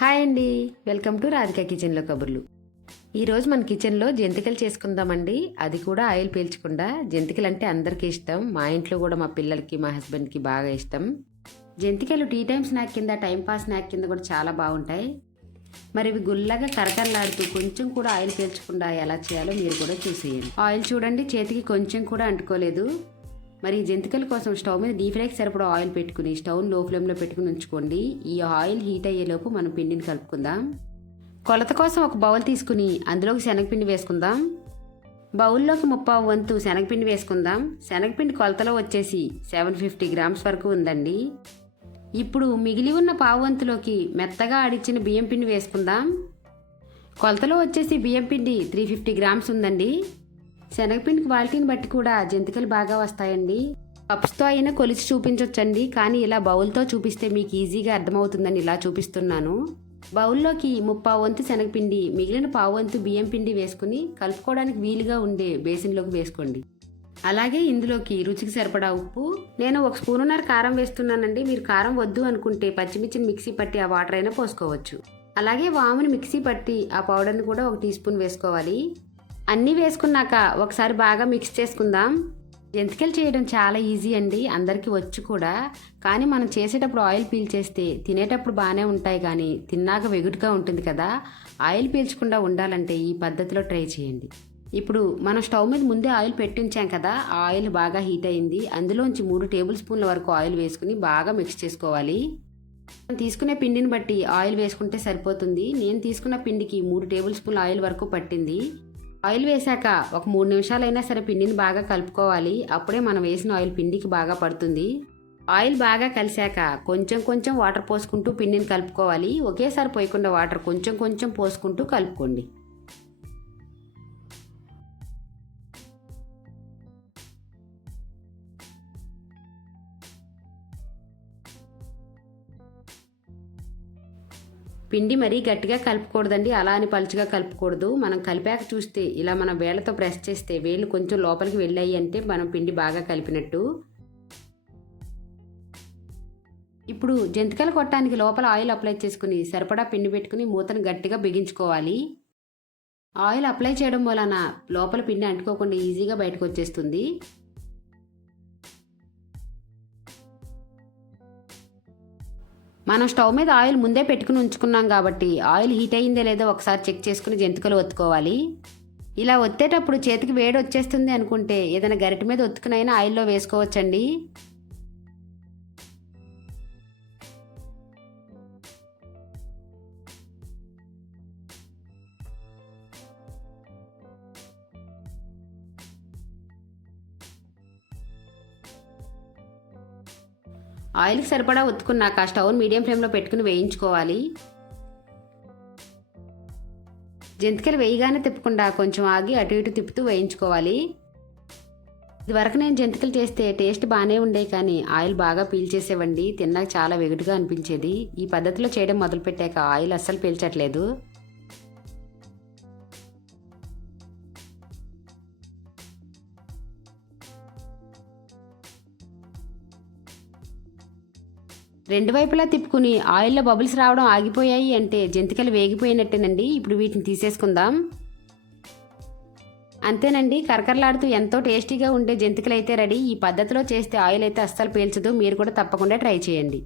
Hi అండి, welcome to Radhika కిచెన్లో కబుర్లు. ఈరోజు మన కిచెన్లో జంతికలు చేసుకుందామండి. అది కూడా ఆయిల్ పీల్చకుండా. జంతికలు అంటే అందరికీ ఇష్టం. మా ఇంట్లో కూడా మా పిల్లలకి మా హస్బెండ్కి బాగా ఇష్టం. జంతికలు టీ టైం స్నాక్ కింద, టైంపాస్ స్నాక్ కింద కూడా చాలా బాగుంటాయి. మరి ఇవి గుల్లగా కరకరలాడుతూ కొంచెం కూడా ఆయిల్ పీల్చకుండా ఎలా చేయాలో మీరు కూడా చూసేయండి. ఆయిల్ చూడండి, చేతికి కొంచెం కూడా అంటుకోలేదు. మరి ఈ జంతికల కోసం స్టవ్ మీద డీప్ ఫ్రైకి సరిపడా ఆయిల్ పెట్టుకుని స్టవ్ లో ఫ్లేమ్లో పెట్టుకుని ఉంచుకోండి. ఈ ఆయిల్ హీట్ అయ్యేలోపు మనం పిండిని కలుపుకుందాం. కొలత కోసం ఒక బౌల్ తీసుకుని అందులోకి శనగపిండి వేసుకుందాం. బౌల్లోకి 1/2 వంతు శనగపిండి వేసుకుందాం. శనగపిండి కొలతలో వచ్చేసి 750 గ్రామ్స్ వరకు ఉందండి. ఇప్పుడు మిగిలి ఉన్న 1/2 వంతులోకి మెత్తగా ఆడిచ్చిన బియ్యం పిండి వేసుకుందాం. కొలతలో వచ్చేసి బియ్యం పిండి 350 గ్రామ్స్ ఉందండి. శనగపిండి క్వాలిటీని బట్టి కూడా జంతికలు బాగా వస్తాయండి. కప్స్తో అయినా కొలిచి చూపించవచ్చండి, కానీ ఇలా బౌల్తో చూపిస్తే మీకు ఈజీగా అర్థమవుతుందని ఇలా చూపిస్తున్నాను. బౌల్లోకి 1/2 వంతు శనగపిండి, మిగిలిన 1/2 వంతు బియ్యం పిండి వేసుకుని కలుపుకోవడానికి వీలుగా ఉండే బేసిన్లోకి వేసుకోండి. అలాగే ఇందులోకి రుచికి సరిపడా ఉప్పు, నేను 1 స్పూనున్నర కారం వేస్తున్నానండి. మీరు కారం వద్దు అనుకుంటే పచ్చిమిర్చిని మిక్సీ పట్టి ఆ వాటర్ అయినా పోసుకోవచ్చు. అలాగే వాముని మిక్సీ పట్టి ఆ పౌడర్ని కూడా 1 టీ స్పూన్ వేసుకోవాలి. అన్నీ వేసుకున్నాక ఒకసారి బాగా మిక్స్ చేసుకుందాం. జంతికలు చేయడం చాలా ఈజీ అండి, అందరికీ వచ్చు కూడా. కానీ మనం చేసేటప్పుడు ఆయిల్ పీల్చేస్తే తినేటప్పుడు బాగానే ఉంటాయి, కానీ తిన్నాక వెగుటుగా ఉంటుంది కదా. ఆయిల్ పీల్చకుండా ఉండాలంటే ఈ పద్ధతిలో ట్రై చేయండి. ఇప్పుడు మనం స్టవ్ మీద ముందే ఆయిల్ పెట్టి ఉంచాం కదా, ఆ ఆయిల్ బాగా హీట్ అయింది. అందులోంచి 3 టేబుల్ స్పూన్ల వరకు ఆయిల్ వేసుకుని బాగా మిక్స్ చేసుకోవాలి. మనం తీసుకునే పిండిని బట్టి ఆయిల్ వేసుకుంటే సరిపోతుంది. నేను తీసుకున్న పిండికి 3 టేబుల్ స్పూన్ల ఆయిల్ వరకు పట్టింది. ఆయిల్ వేశాక ఒక 3 నిమిషాలైనా సరే పిండిని బాగా కలుపుకోవాలి. అప్పుడే మనం వేసిన ఆయిల్ పిండికి బాగా పడుతుంది. ఆయిల్ బాగా కలిశాక కొంచెం కొంచెం వాటర్ పోసుకుంటూ పిండిని కలుపుకోవాలి. ఒకేసారి పోయకుండా వాటర్ కొంచెం కొంచెం పోసుకుంటూ కలుపుకోండి. పిండి మరీ గట్టిగా కలుపుకూడదండి, అలా అని పలుచగా కలుపుకూడదు. మనం కలిపాక చూస్తే ఇలా మనం వేళ్ళతో ప్రెస్ చేస్తే వేళ్ళు కొంచెం లోపలికి వెళ్ళాయి అంటే మనం పిండి బాగా కలిపినట్టు. ఇప్పుడు జంతికలు కొట్టడానికి లోపల ఆయిల్ అప్లై చేసుకుని సరిపడా పిండి పెట్టుకుని మూతను గట్టిగా బిగించుకోవాలి. ఆయిల్ అప్లై చేయడం వలన లోపల పిండి అంటుకోకుండా ఈజీగా బయటకు వచ్చేస్తుంది. మనం స్టవ్ మీద ఆయిల్ ముందే పెట్టుకుని ఉంచుకున్నాం కాబట్టి ఆయిల్ హీట్ అయ్యిందే లేదో ఒకసారి చెక్ చేసుకుని జంతికలు ఒత్తుకోవాలి. ఇలా ఒత్తేటప్పుడు చేతికి వేడి వచ్చేస్తుంది అనుకుంటే ఏదైనా గరిటె మీద ఒత్తుకునైనా ఆయిల్లో వేసుకోవచ్చండి. ఆయిల్కి సరిపడా ఒత్తుకున్నాక స్టవ్ మీడియం ఫ్లేమ్లో పెట్టుకుని వేయించుకోవాలి. జంతికలు వేయగానే తిప్పకుండా కొంచెం ఆగి అటు ఇటు తిప్పుతూ వేయించుకోవాలి. ఇదివరకు నేను జంతికలు చేస్తే టేస్ట్ బాగానే ఉండేవి, కానీ ఆయిల్ బాగా పీల్చేసేవండి. తిన్నాక చాలా వెగుటుగా అనిపించేది. ఈ పద్ధతిలో చేయడం మొదలుపెట్టాక ఆయిల్ అస్సలు పీల్చట్లేదు. రెండు వైపులా తిప్పుకుని ఆయిల్లో బబుల్స్ రావడం ఆగిపోయాయి అంటే జంతికలు వేగిపోయినట్టేనండి. ఇప్పుడు వీటిని తీసేసుకుందాం. అంతేనండి, కరకరలాడుతూ ఎంతో టేస్టీగా ఉండే జంతికలు అయితే రెడీ. ఈ పద్ధతిలో చేస్తే ఆయిల్ అయితే అస్సలు పీల్చదు. మీరు కూడా తప్పకుండా ట్రై చేయండి.